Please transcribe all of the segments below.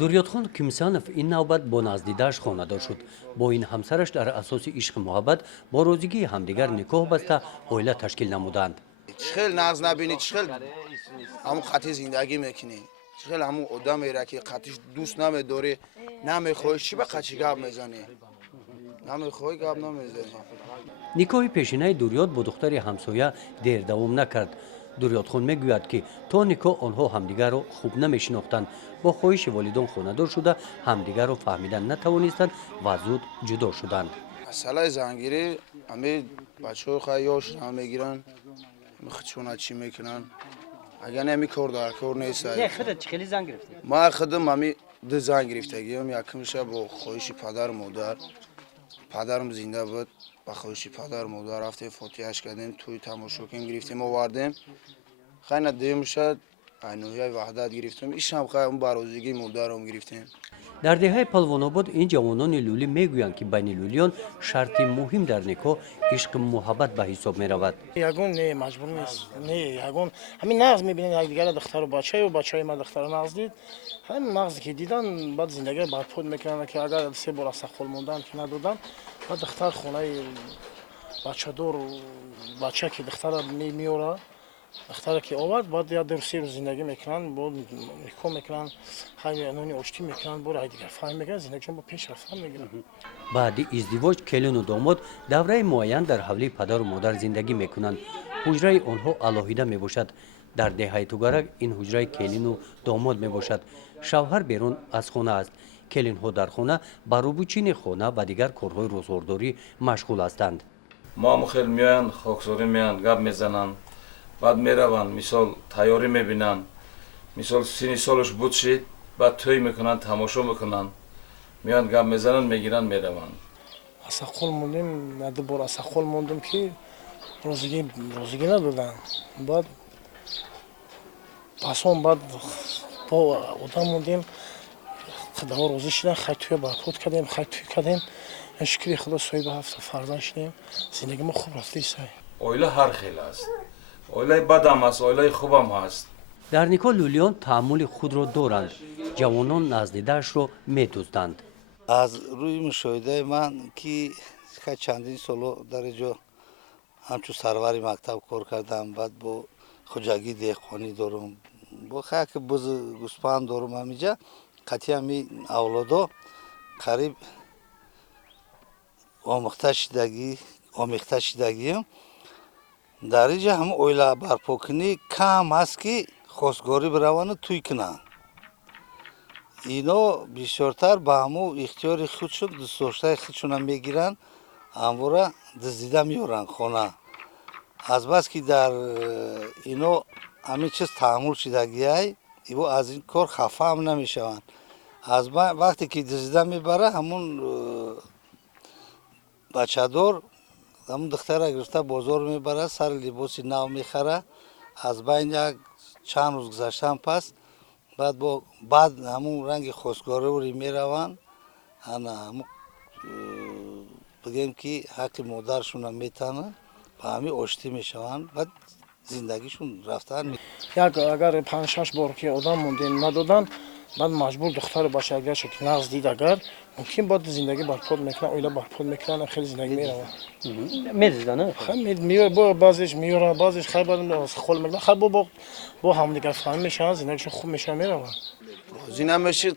дуриётхон кимсанов ин навбат бо наздидааш хонадор шуд. бо ин ҳамсараш дар асоси ишқи муҳаббат бо розигии ҳамдигар никоҳ баста оила ташкил намуданд. چخیل ناز نبینی چخیل همون خطی زندگی میکنی چخیل همون آدمی که خطیش دوست نمیداری نمیخوای چی به خطی گپ میزنی نمیخوای گپ نمیزنی. никоҳи пешинаи дуриёт бо духтари ҳамсоя дер давом накард. дуриётхон мегӯяд ки то никоҳ онҳо ҳамдигарро хуб намешинохтанд. бо хоҳиши волидон хонадор шуда ҳамдигарро фаҳмида натавонистанд ва зуд ҷудо шуданд. масъалаи зангирӣ ҳамаи бачаҳои хай ёш мегиран худшона чӣ мекунанд агар нами кор дар кор нест. ма худам ҳами ду занг гирифтагиам якумша бо хоҳиши падару модар падарам зинда буд ба хоҳиши падару модар рафтем фотиҳаш кардем тӯи тамошокин гирифтем овардем хайна дуюмша айноҳияи ваҳдат гирифтем ишам хай ба розигии модарам гирифтем. дар деҳаи палвонобод ин ҷавонони лӯлӣ мегӯянд ки байни лӯлиён шарти муҳим дар никоҳ ишқи муҳаббат ба ҳисоб меравад. ягон не маҷбур нест не ягон ҳамин нағз мебинед якдигара духтару бачаю бачаи ма духтару нағз дид ҳамин нағзе ки дидан баъд зиндагиро барпод мекунанд ки агар се бор асақол мондан ки надодан баъд духтар хонаи бачадор бача ки духтара меора духтара ки овард баъд як ду се рӯз зиндагӣ мекунанд бо никоҳ мекунанд нони оштӣ мекунанд бораи дигар фаҳм мекунанд зиндагишон бо пешрафтан мегиранд. баъди издивоҷ келину домод давраи муайян дар ҳавлии падару модар зиндагӣ мекунанд. ҳуҷраи онҳо алоҳида мебошад. дар деҳаи тугарак ин ҳуҷраи келину домод мебошад. шавҳар берун аз хона аст. келинҳо дар хона ба рӯбучини хона ва дигар корҳои рӯзгордорӣ машғул ҳастанд. маъмухел меоянд хоксорӣ меоянд гап мезананд баъд мераванд мисол тайёрӣ мебинанд мисол сини солуш буд шид баъд тӯй мекунанд тамошо мекунанд меоянд гап мезананд мегиранд мераванд. асақол мондем ду бор асақол мондем ки розигӣ надоданд баъд пасон баъд бо одам мондем қадаҳо розӣ шидан хай тӯя барпод кардем хай тӯй кардем шукри худо соҳиби 7 фарзанд шудем зиндагӣ мо хуб рафта исай. оила ҳар хел аст оилаи бадам аст оилаи хубам ҳаст. дар никоҳ лӯлиён таҳаммули худро доранд. ҷавонон наздидаашро медузданд. аз рӯи мушоҳидаи ман ки чандин соло дар инҷо ҳамчун сарвари мактаб кор кардам баъд бо хуҷагӣ деҳқонӣ дорум бо хаяки бӯзи гӯспанд дорум ҳаминҷа қатъи ҳами авлодо қариб омехта шидагием дар инҷа ҳама оила барпокунӣ кам аст ки хостгорӣ биравану тӯй кунанд. ино бисёртар ба ҳамо ихтиёри худшон дӯстдоштаи худшона мегиранд ҳамвора дуздида меёранд хона азбаски дар ино ҳамин чиз таҳаммул шидагиай иво аз ин кор хафа ҳам намешаванд. аз вақте ки дуздида мебара ҳамун бачадор ҳамун духтара гирифта бозор мебара сари либоси нав мехара аз байн як чанд рӯз гузаштан пас баъд ҳамун ранги хостгорӣ мераванд ҳамун бигем ки ҳаққи модаршона метананд ба ҳамин оштӣ мешаванд баъд зиндагишон рафтан. як агар 5-6 бор ки одам мондем надодан баъд маҷбур духтару бача агашо ки нағз дид агар мумкин баъд зиндагӣ барпод мекунанд оила барпод мекунанд хеле зиндагӣ меравад медиданд баъзеш меёрад баъзеш хай хол мекунанд хай бо ҳамдигар фаҳмӣ мешаванд зиндагишон хуб мешавад меравад. розӣ намешид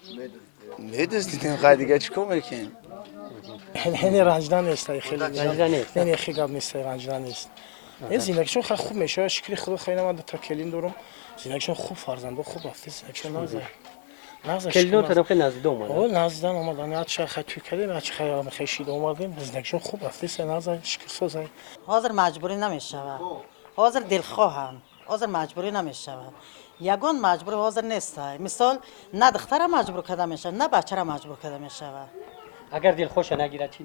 медуздидем хай дигар чӣ кор мекунем. ҳене ранҷидан нест хеле хи гап нест ранҷидан нест зиндагишон хай хуб мешавад шукри худо хай наман дута келин дорум зиндагишон хуб фарзандо хуб рафта зиндагишон наздидан омадан ача хай тӯй кардем ача хай шид омадем зиндагишон хуб рафта назай шукрсозай. ҳозир маҷбурӣ намешавад ҳозир дилхоҳам ҳозир маҷбурӣ намешавад ягон маҷбур ҳозир нест. мисол на духтара маҷбур карда мешавад на бачара маҷбур карда мешавад. агар дилхоша нагирад чӣ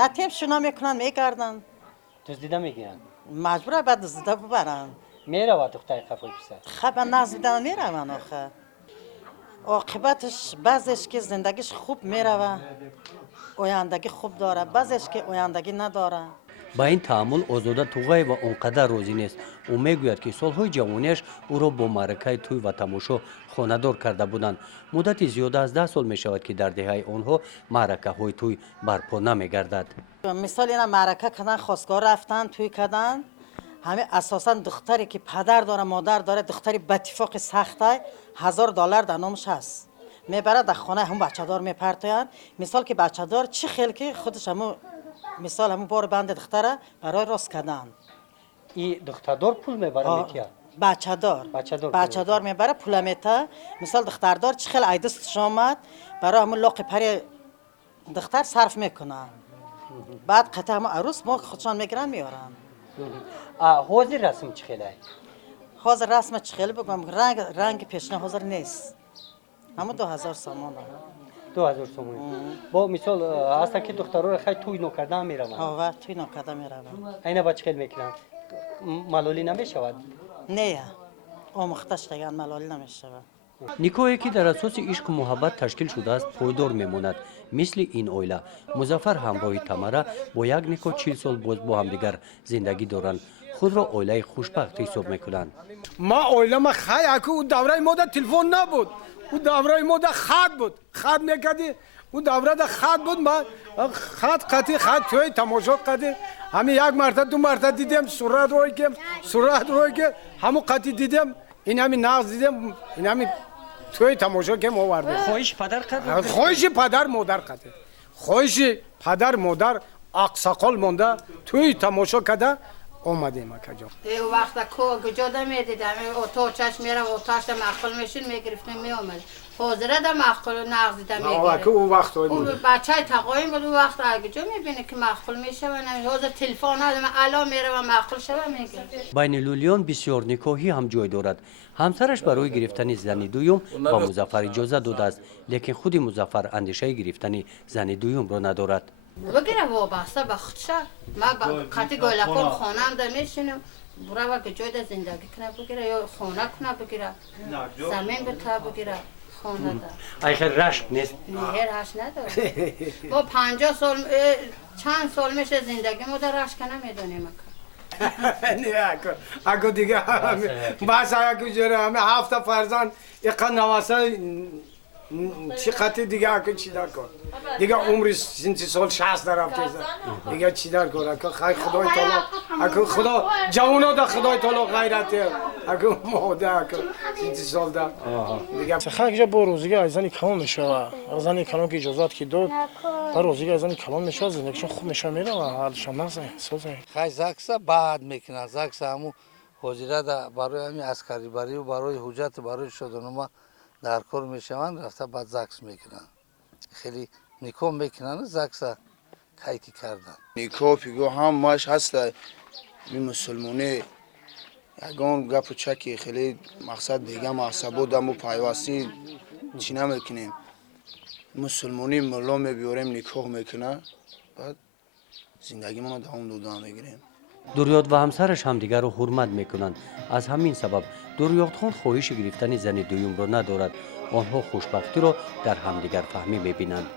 натем шуна мекунанд мегарданд дуздида мегиранд маҷбура ба дуздида бубаранд меравад духтари қафои писар хаба наздидан мераванд оха оқибатш баъзеш ки зиндагиш хуб мерава ояндагӣ хуб дора баъзеш ки ояндагӣ надора. ба ин таъаммул озода туғаева онқадар розӣ нест. ӯ мегӯяд ки солҳои ҷавонияш ӯро бо маъракаи тӯй ва тамошо хонадор карда буданд. муддати зиёда аз 10 сол мешавад ки дар деҳаи онҳо маъракаҳои тӯй барпо намегардад. мисол ина маърака кадан хостгор рафтан тӯй кадан ҳамин асосан духтаре ки падар дора модар дора духтари батифоқи сахтай $1000 дар номаш ҳаст мебарад дар хонаи ҳамун бачадор мепартоянд мисол ки бачадор чӣ хел ки худаш ҳамун мисол ҳамун бори банди духтара барои рост кадан и духтардор пул мебарад метия бачадор мебара пула мета мисол духтардор чӣ хел айдусташ омад барои ҳамун лоқи пари духтар сарф мекунад баъд қати ҳамун арӯс мо худшон мегиранд меоранд. ҳозир расм чӣ хел аст? ҳозир расма чӣ хел бигӯям ранги пешна ҳозир нест ҳамун 2000 сомон 2000 сомон бо мисол ҳаста ки духтароро хай тӯй нокардан мераванд ва тӯй нокарда мераванд айна ба чӣ хел мекунанд малолӣ намешавад нея омӯхта шудаган малолӣ намешавад. никоҳе ки дар асоси ишқу муҳаббат ташкил шудааст пойдор мемонад. мисли ин оила музаффар ҳамроҳи тамара бо як никоҳ 40 сол боз бо ҳамдигар зиндагӣ доранд. худро оилаи хушбахт ҳисоб мекунанд. ма оилама хай аку ӯ давраи мода телефон набуд ӯ давраи мода хат буд хат мекарди ӯ даврада хат буд ма хат қати хат тӯй тамошо қади ҳамин як марта ду марта дидем сурат рӯй ке ҳамун қати дидем ин ҳамин нағз дидем ин ҳамин тӯй тамошо кем овардем хоҳиши падар қад хоҳиши падар модар қади хоҳиши падар модар ақсақол монда тӯй тамошо када омадем акаҷон او وقت کو گجاده میدیدم اتاقش میرم اتاقش مخفل میشون میگرفتیم میامد حاضره ده مخفل نغز دیدم میگرفت او وقت او بچه تقایم بود او وقت اگه میبینه که مخفل میشه و حاضر تلفن ندارم الان میره و مخفل شوه میگرفت байни лулиён бисёр никоҳӣ ҳам ҷой дорад. ҳамсараш барои гирифтани зани дуюм ба музаффар иҷоза додааст лекин худи музаффар андешаи гирифтани зани дуюмро надорад. بگیره وابسته به خودشه من قطعی گویلکان خانم در میشینم برای وقت جای در زندگی کنه بگیره یا خانه کنه بگیره زمین بتا بگیره خانه در айхел рашк нест نه رش نداره ما 50 سال چند سال میشه زندگی ما در رشک نمیدونیم اگه دیگه بس اگه جوره همه 7 فرزند اقا نواسه چی قطعی دیگه اگه چی در کن دیگه عمری سنتی سال 60 در رفته دیگه چی در کن اگه خیلی خدای تعالی اگه خدا جوانا در خدای تعالی غیرته اگه ماده اگه سنتی سال در دیگه خیلی جا با روزیگه ایزانی کلان میشوه ایزانی کلان که اجازات که داد با روزیگه ایزانی کلان میشوه زندگیشون خوب میشه میره و حالشان نزه سازه خیلی زکسا بعد میکنن زکسا همو حجره دا برای همین عسکری بری و برای حجت برای شدنما در کار میشوند رفته بعد زکس میکنن خیلی نیکو میکنن زکسا کیکی کردن نیکو پیگو هم ماش هسته می مسلمونه یگان گپ و چکی خیلی مقصد دیگه مقصد بودم و پیوستی چی نمیکنیم مسلمونی ملا میبیاریم نیکو میکنن بعد زندگی ما دوام دادن میگیریم. дуруёд ва ҳамсараш ҳамдигарро ҳурмат мекунанд. аз ҳамин сабаб дуруёдхон хоҳиши гирифтани зани дуюмро надорад. онҳо хушбахтиро дар ҳамдигар фаҳмӣ мебинанд.